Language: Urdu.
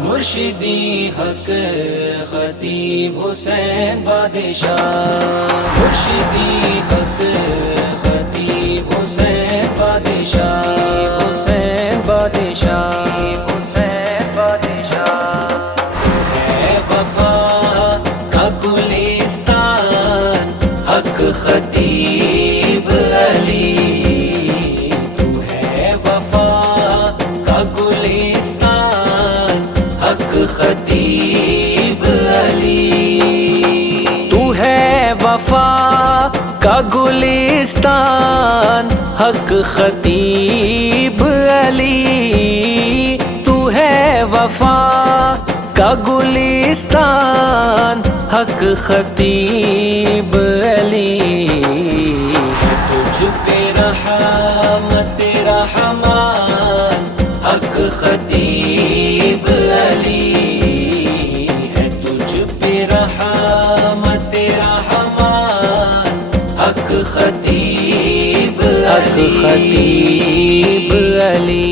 مرشدی حق خطیب حسین بادشاہ، مرشدی حق خطیب حسین بادشاہ، حسین بادشاہ، حسین بادشاہ۔ ہے وفا کا گلستان حق خطیب علی، تو ہے وفا کا گلستان حق خطیب علی، تو ہے وفا کا گلستان حق خطیب علی، تو ہے وفا کا گلستان حق خطیب علی۔ ہے تجھ پہ رحمت رحمان حق خطیب علی، ہے تجھ پہ رحمت رحمان حق خطیب علی، حق خطیب علی۔